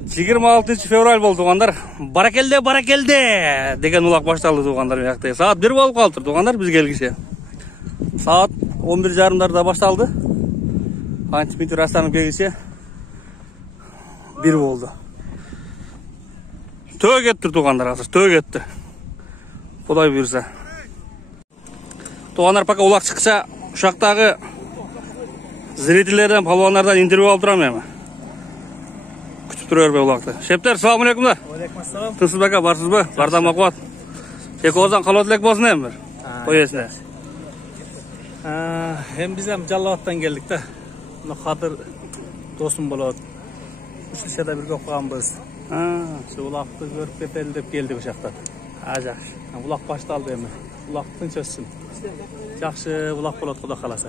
26 fevral boldu туғандар. Баракелде деген улак башталды туғандар мыякта. Саат 1 болуп калды туғандар биз келгиче. Саат 11:30 башталды. Антип митер астанып келгиче 1 болду. Төө кетти туғандар, азыр төө кетти. Кудай буйрса. Туғандар пока улак чыкса, ушактагы зрительдерден, палуандардан интервью алып турам эми. Күтүп турар бе улакты. Шептер, салам алейкумдар. Алейкум ассалам. Тынсыз бака, барсызбы? Бардан макулат. Экөөзөн калып элек болсун эми бир. Той эсине. Hem biz hem Жаллабаттан келдик да. Мына Кадыр досум болот. Ушушада бирге окуганбыз. Şu улакты көрүп кетели деп келдик ошакта. Жакшы. Улак башталды эми. Улак тынч өссүн. Жакшы улак болот, Кудай кааласа.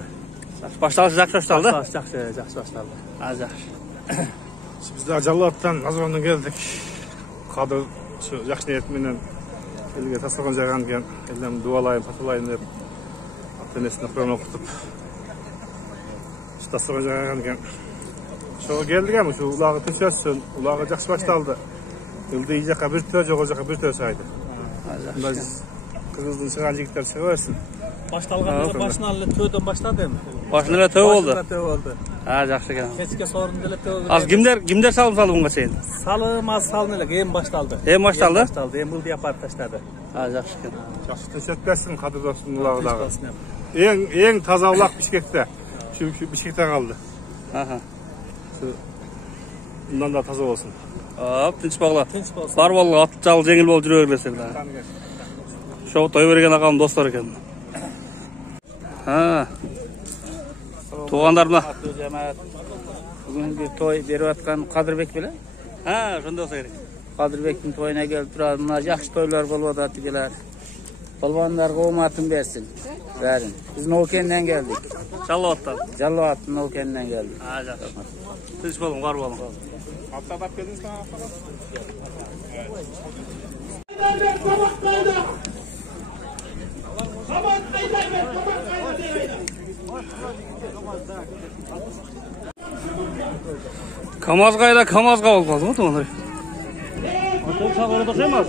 Башталышы жакшы башталды? Жакшы башталды. Жакшы. Biz de Жаллабаттан Назарбандан келдик. Кадыр жакшы ниет менен элге тасалган жаган экен. Элден дуалайын, паталайын деп ата-энесине Кур'ан окутуп тасалган жаган экен. Ошого келдик эми, ушу улагы тынч өссүн, улагы жакшы башталды. Ылдый жака бир төө, жогору жака бир төө сайды. Кыргыздын чыган жигиттер чыга берсин. Башталганда башынан эле төөдөн баштады эми. Башынан эле төө болду. болду. Жакшы экен. Кечке сорунда эле төө. Az kimler salım saldı bunga çeyin? Salım az salın эле, эми башталды. Эми башталды? Эми ылдый апарып таштады. Жакшы экен. Жакшы тынч өтпөсүн Кадыр достун улагы дагы. Эң таза улак Бишкекте. Şu Бишкекте калды. Bundan da таза болсун. Тынч багыла. Бар болго, ат жал жеңил болуп жүрө бергилесиң да. Шоу той берген агам достор экен. Туғандар мына. Бүгүнкү той берип аткан Кадырбек беле? Ошондой болсо керек. Кадырбектин тоюна келип турат. Мына жакшы тойлор болуп атат дегилер. Балбандарга ооматын берсин. Бәрин. Биз Ноокенден келдик. Жаллабаттан. Жаллабаттын Ноокенден келдик. Жакшы. Тынч болуң, бар болуң. Аптадап келдиңиз ба? КамАЗ кайда, КамАЗга болуп калды го тугандар. Атол сагыры да эмес.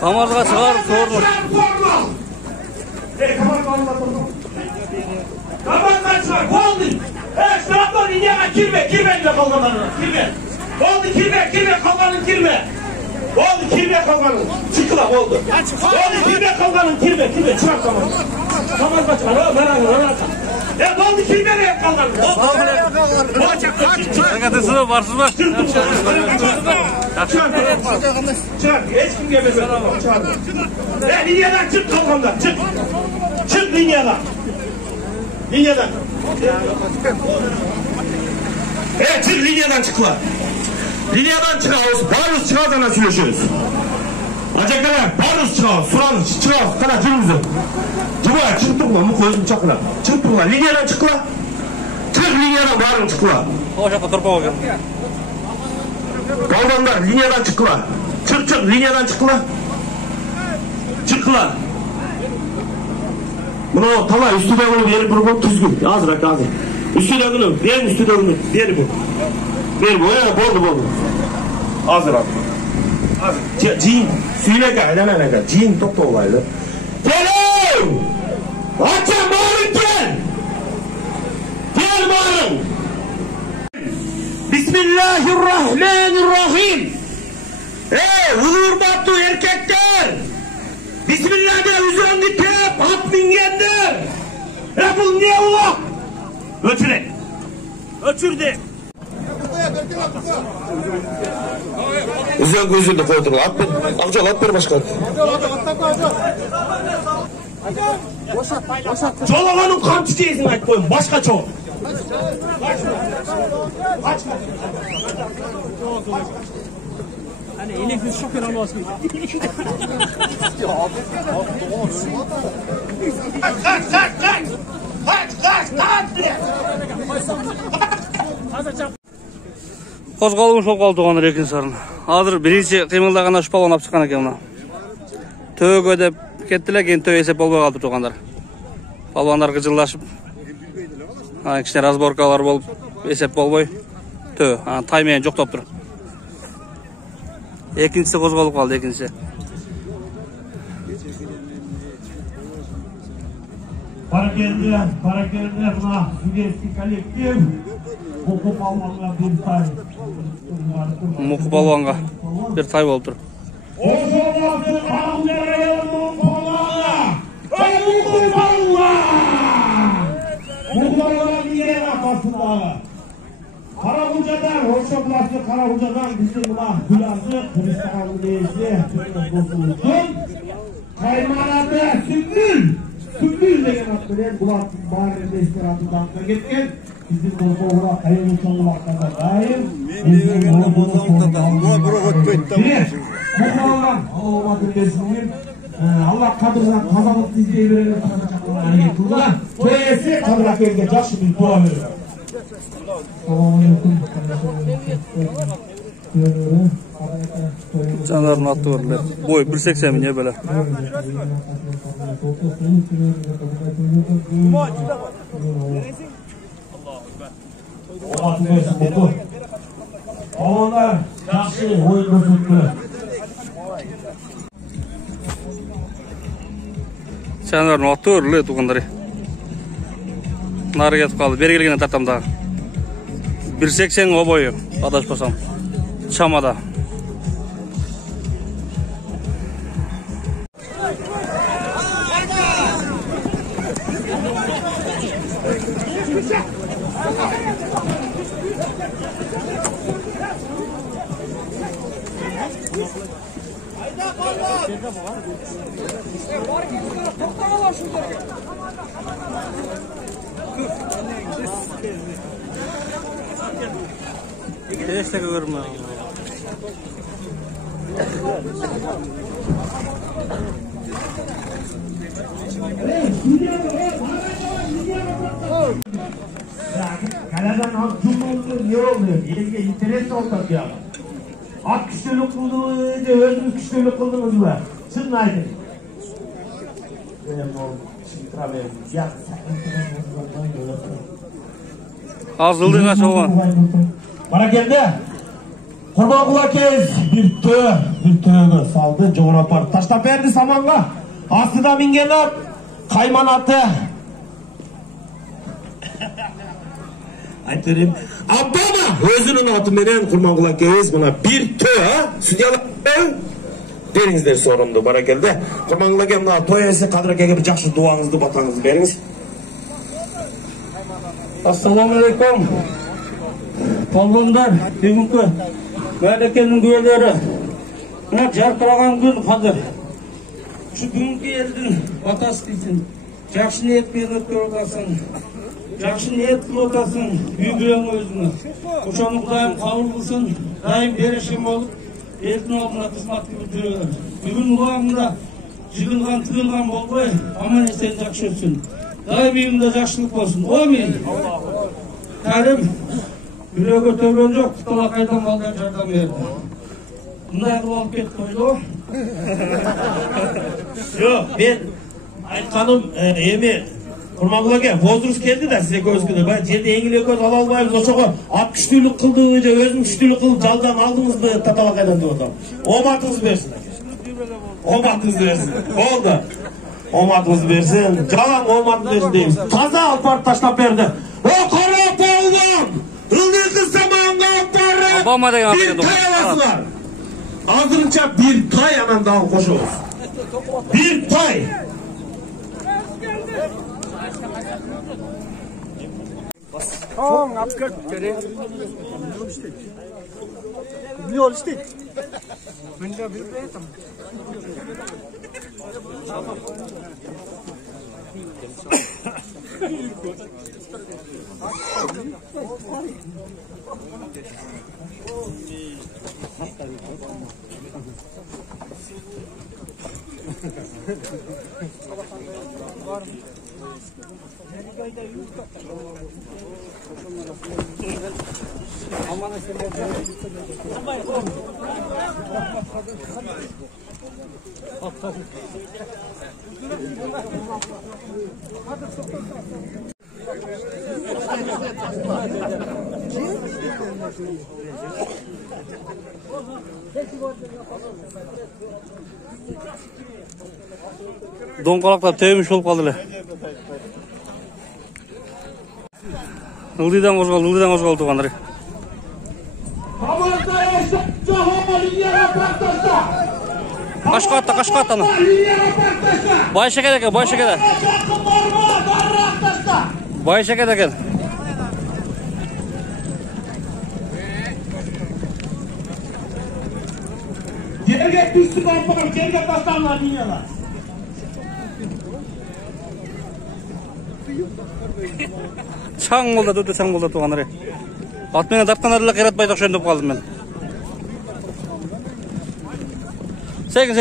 КамАЗга чыгарып торну. Kapat oldu. Şurada linyaga girme bile kalmanın. Girme. Oldu girme kalmanın girme. Oldu girme kalmanın. Çıkla oldu. Oldu girme kalmanın girme. Çıkar kalmanın. Kalman kaçma. Merak. Oldu girme kalmanın. Arkadaşlar varsınız mı? Çıkar. Hiç kim gelmesin. Çıkar. Linyadan çık kalmandan. Çık linyadan. Linyadan. Çık linyadan çıkla. Linyadan çıkıyoruz. Barız çıkardan söylüyoruz. Acaklar barız çıkıyoruz. Suranız çıkıyoruz. Kana cümümüzü. Cuma çıktık mı? Koyuzum çakla. Çıktık mı? Linyadan çıkla. Çık linyadan barın çıkla. Oşakta turpa olsun. Kaldanlar linyadan çıkla. Çık linyadan çıkla. Çıkla. Bunu tamam üstüdekini verip bunu düzgün. Azırak. Üstüdekini verin üstüdekini. Ver bu. Boldu. Azırak. Cihin. Suyuna gel. Cihin topta olaydı. Gelin! Açın bağırın gel! Gel bağırın! Bismillahirrahmanirrahim! Huzurbatlı erkekler! Bismillah'da üzerinde tep at mingenler! Bu ne Allah? Ötürde! Üzerinde gözünde koydun. Akcal at ver başkan. Çolaganın kan çiçeğisini ait koyun. Başka çoğu. Hani elektriz şoker almasın. Қозғалуын шол қалды туғандар екен сарын. Азыр бірінші қимылдағанда үш балуан алып шыққан екен мына. Төге деп кеттілер, кейін төе есеп болбай қалды туғандар. Балуандар қыжылдашып, кішкене разборкалар болып, есеп болбай, таймен жоқтап тұр. Екіншісі қозғалып қалды, екіншісі. Паракелді, мына студентский коллектив. Мұқы балуанға бір тай. Мұқы балуанға бір тай болып тұр. Осы басы қағылдырайының балуанға. Мұқы балуан! Мұқы балуан деген апасындағы. Қарағылжадан, осы басы Қарағылжадан біздің мұна Гүлазы, Қырыстағанның дейсі, Қайманаты Сүмбіл деген атпенен бұлаттың бары естер атындағына кеткен. Біздің бұл соғыра қайын соғылақтарда дайым. Біздің Аллах қадырдан қазалық тіздей береді қадыршақылар әрекет қылға. Көйесі қадырақ елге жақшы бір туа береді. Жанарын атты көрілер. Бой 1.80 не бөлі. Балуандар жақсы ойын көрсетті. Жанарын атты көрілер туғандары. Нары кетіп қалды. Бері келгені тартамдағы. 1.80 о бойы. Адашпасам. Шамада. Keşke görme. Kaladan cumhurlu niye oluyor? Elge interes oldu ya. At güçlülük kıldınız, özünüz güçlülük kıldınız mı? Şunu aydın. Benim oğlum, şimdi traverim. Ya Az yıldığın kaç oğlan? Bana geldi. Kurban kez bir töğü saldı. Çoğun apar. Taşlap verdi samanla. Aslıda mingen at. Kayman atı. Aytırım. Abama özünün atı menen Kurban kez buna bir töğü. Südyalı Derinizler sorumdu. Bana geldi. Kurban kez buna toyesi kadra gelip жақсы duanızdı batanızı veriniz. Assalamualaikum. Balonlar, бүгінгі Мәлікенің көйлері. Мына жарқыраған күн қазір. Şu бүгінгі елдің батасы дейсің. Жақсы ниетпен өткер отасың. Жақсы ниет қыл отасың. Үйгілен өзіңі. Құшаны Құдайым қабыл қылсын. Дайым берешем болып, елдің алдына қызмат қылып жүрер. Бүгін ұлағында жығылған, тығылған болбай, аман есен жақсы өтсін. Дайым үйімде жақсылық болсын. Амин. Кәрім. Бüröge töven жоқ, тұтала қайдан балдар жардам берді. Мұндай қылып алып кетіп қойды. Жоқ, мен айтқаным еме Құрманғұлаға возраст келді да сізге көзгіді. Жерде еңгіле көз ала албаймыз, ошоға ат күштілік қылды, өзім күштілік қылып жалдан алдыңызды татала қайдан деп отам. Оматыңыз берсін. Оматыңыз берсін. Болды. Оматыңыз берсін. Жалан оматыңыз берсін дейміз. Таза алпарып таштап берді. О, қара паудан! Ылдықы саманға апарып bir tay alasılar. Azırınca bir tay anan daha koşuyoruz. Bir tay. Tamam, apkert beri. Ne oldu işte? Ben de bir tam. Aman Doңqалақтап тәуіміш болып қалды әлі. Ылдыдан қозғалды туғандар. Қашқа атты аны. Байша кеді екен. Байша кеді екен. Жерге түстік алпағыр, жерге тастағылар линиялар. Чаң болды туғандар. Атменен тартқан әділі қиратпайды оқшайын деп қалдым мен. Сегін.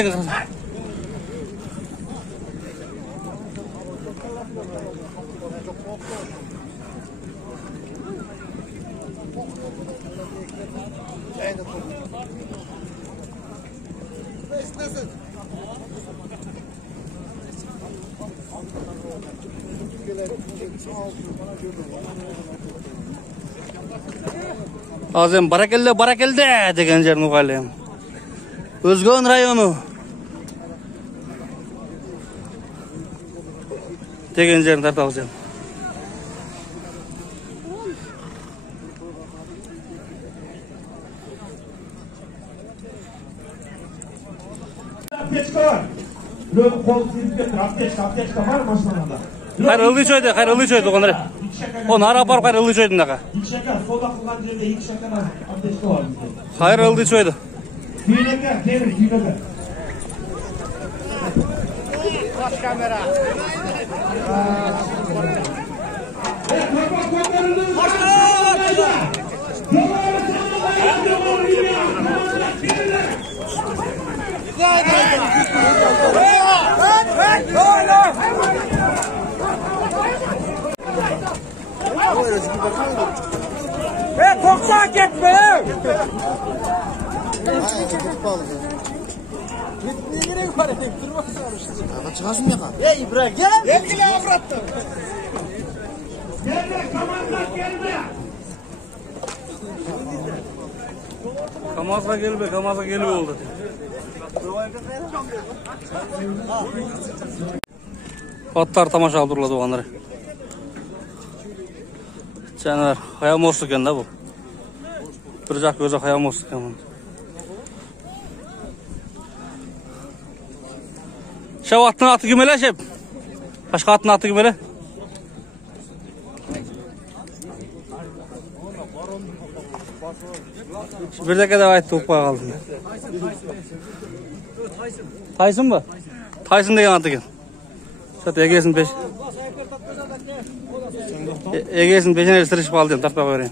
Azem barakelde деген жер мұғалім. Өзгөн району деген жерін тарталып жем. Аптечка бар. Біреудің қолы сізіп кетті. Аптечка бар машинада. Қайыр ылды чойды туғандар. Оны ара апарып қайыр ылды чойдың аға. İki şaka, solda kılgan yerde iki şakadan ateşli var bizde. Қайыр ылды чойды. Tüyleke, demir, tüyleke. Baş kamera. Kapak koparıldı. Koksa gitme. Ne gerek var? Durmak sarıştı. Çıkarsın ya. İbrahim gel. Hepsini avrattım. Gelme, kamandan gelme. Kamazға келбе oldu. Аттар тамаша алып тұрылады оғандар. Жаңар хаямосы екен да бұл. Bir жақ өзі хаямосы екен. Шау аттың аты кім еле шеп? Қашқа аттың аты кім еле? Бірдеке деп айтты ұқпай қалдым. Тайсын ба? Тайсын деген аты екен. Егесін пешенері сірішіп алды дем, тартпай қойырайын.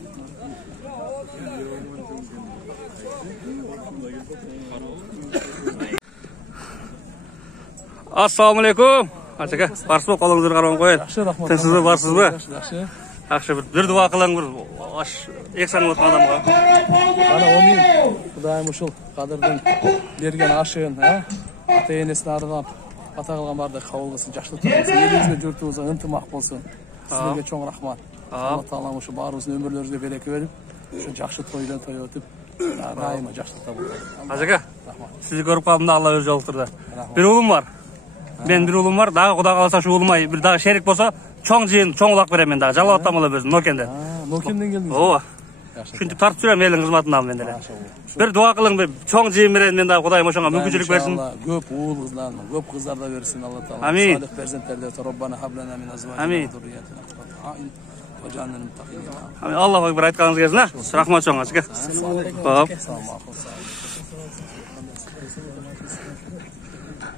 Ассалаумалейкум. Ачака, барсыз ба, қолыңызды қарауын қойын. Тінсіз ба, барсыз ба? Ақшы бір дуа қылаң бір ексан отқан адамға. Ана омин, Құдайым ұшыл қадырдың берген ашығын, ата енесін арынап, ата қылған барды қабыл қылсын, жақсылық болсын, елімізге жұртымызға ынтымақ болсын. Сіздерге чоң рахмат. Алла тағалам ұшы барымыздың өмірлеріңізге береке беріп, жақсы тойдан той өтіп, дайыма жақсылықта болады. Ачака, сізді көріп қалымда Алла өз жолықтырды. Bir ұлым бар. Мен bir ұлым бар, дағы Құда қаласа шу ұлым ай, бір дағы шерік болса, чоң жиын, чоң ұлақ берем мен дағы. Жалауаттам олы өзім, Нокенде. Нокенден келдіңіз? Ова. Шүнтіп тартып жүрем елдің қызматындағы мендері. Bir дуа қылың, чоң жиын берен мен дағы Құдайым ошаңа мүмкіншілік берсін. Көп ұл қыздан, көп қыздар да берсін Алла тағала. Амин. Салих перзенттерде Роббана хаблана мин азважина Амин. зурриятина ин ва джаннал муттақин. Амин. Аллах акбар айтқаныңыз келсін, а? Рахмат чоң Ачака. Хоп.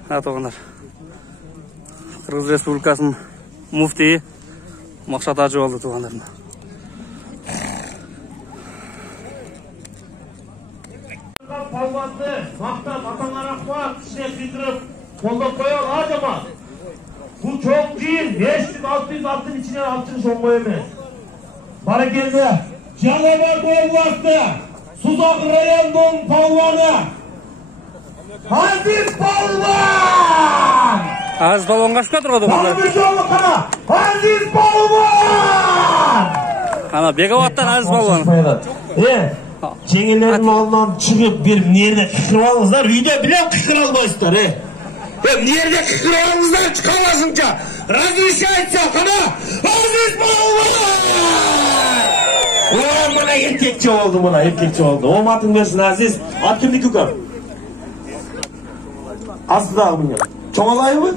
Атоғандар. Қырғыз Республикасының муфтиі Мақсат Ажы болды туғандарына. Palvandı, maqtab, atana rahmat, işine kıydırıp, kolda koyan acaba. Bu çok değil, 500-600 altın içine altın son koyamaz. Bana gelme, canavar bol vakti. Suzak rayonunun palvanı Aziz Palvan! Aziz Palvan kaçıp katır doğanlar. Aziz Palvan! Ana Begavat'tan Aziz Palvan. Жеңелердің алдынан шығып беріп нерде қықырып алыңыздар, үйде білем қықыр албайсыздар, нерде қықыр алыңыздар, қаласынша, разрешается, қана, Aziz Palvan! Мына еркекші болды, оматың берсін, Aziz, ат кімдікі көм? Астыдағы мінген, чоңалайы ма?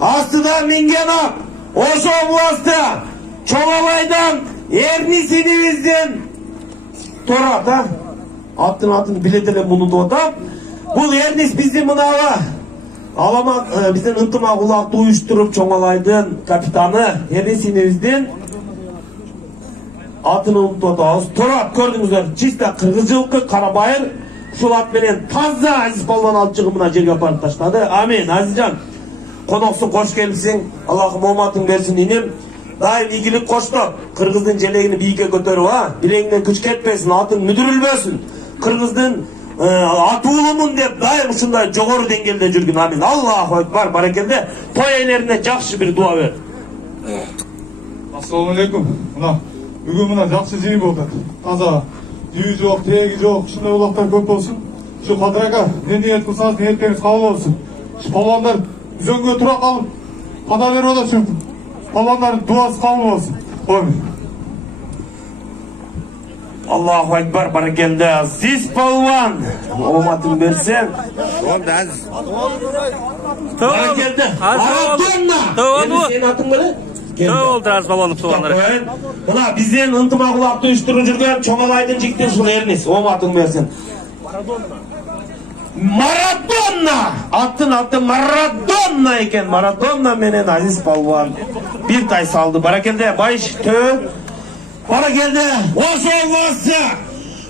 Астыда мінген ап, Ош областы, Чоңалайдан, Ернисінімізден, Торат, атын билетеле мұны дода. Бұл Ернис біздің мұнағы аламан біздің ынтымақ ұлақты ұйыштырып Чоңалайдың капитаны Ернисінімізден атын ұмытода. Торат көрдіңіздер, чиста қырғыз жылқы, қарабайыр, шул атменен таза Aziz Palvan алып шығымына жерге апарып таштады. Амин, Азизжан, қонақсың, қош келіпсің, Аллахым оматың берсін инем. Дайым игілік қоштап, қырғыздың желегіні бейге көтеру, білеңнен күш кетпесін, атын мүдірілбесін. Қырғыздың атуылымын деп, дайым ұшындай жоғыры деңгелде жүрген. Амин. Аллаху акбар, барекелде, той әйнеріне жақшы бір дуа бер. Ассалаумалейкум. Бүгін мына жақсы жиын болды. Таза, дүйі жоқ, тегі жоқ, шындай олақтар көп болсын. Şu қадыраға, не ниет қылсаңыз, ниеттеріңіз қабыл болсын. Палвандар үзеңге тұра қалып, қада беріп ода шықты. Палвандардың дуасы қабыл болсын. Allahu Ekber, barakelde Aziz Palvan. Omatın bersen. Barakelde. Maradona. Senin atın böyle? Oldu Aziz Palvan'ın tuğanları. Buna bizden ıntıma kulakta uyuşturup жүрген Çoğalaydın cikten şunu Ernis. Omatın bersen. Maradona. Atın Maradona eken. Maradona menen Aziz Palvan. Bir tay saldı. Barakelde baş tö. Barakelde. Oş olmazsa.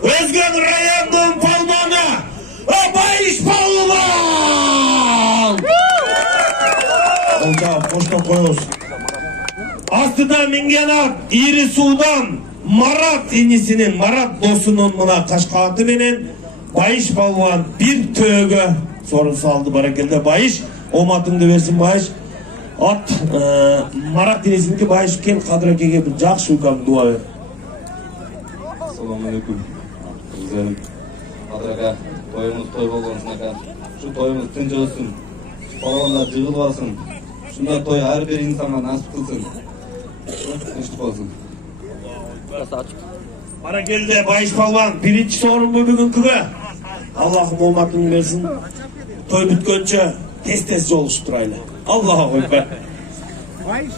Özgün rayonunun palmanı. Bayiş Palvan. Olca poşta koyuyoruz. Astıda mingenat iri sudan Marat inisinin, Marat dosunun buna kaşkatı menen Bayiş Palvan bir töge sorun saldı barakelde Bayiş. Omatыңды versin Bayiş. At Marat inisindeki Bayiş ken Kadrakege bir жақсы үлкен dua ver. Assalamualaikum. Güzelim. Kadraga toyumuz toy bolğonsuna şu toyumuz tinç olsun. Palvanlar jığılbasın. Şunda toy her bir insana nasip kılsın. Tinçlik olsun. Barakelde Bayiş Palvan birinci sorun bu bugünkü. Allah'ım omatını versin. Toy bütkönçe tez joluşturaylı. Allahu Ekber.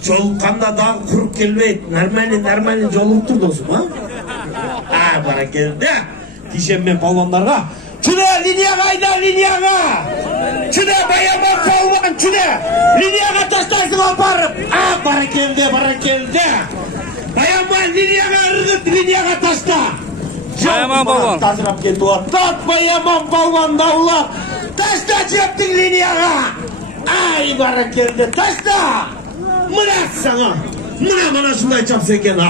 Jolukanda dağ kurup kelbeyt. Normalin jolup dostum ha? Barakelde. Dişem ben palvanlarga. Çüde linyaga ayda linyaga. Çüde bayaman palvan çüde. Linyaga taştarsın aparıp. Barakelde. Bayaman linyaga ırgıt linyaga taşta. Bayaman palvan. Tazırap kendi o. Tat bayaman palvan davula. Taşta çöptün linyaga. Ay barakelde taşta. Mına sana. Mına şunday çapsa eken.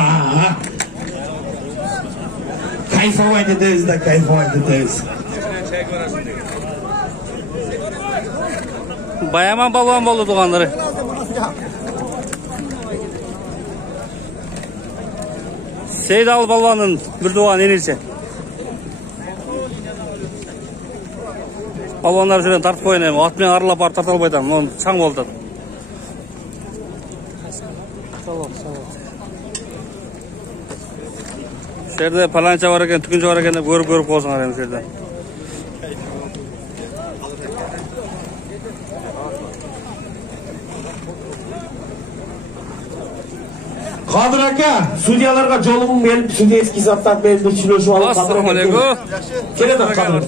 Kayfavay dediniz de kayfavay dediniz. Bayaman Palvan boldu tuğanları. Seydal Palvan'ın bir tuğan enilse. Palvanlar üzerinden tartып koyun. Atmen arılap tartı albaydan. Onu çaң boldu. Şerde palanca var eken, tükünce var eken de görüp olsunlar hem şerde. Kadir aka, судьяларға жолығым келіп, судейский заттар берді, сөйлесіп алып. Assalamu alaikum. Келеді Kadir.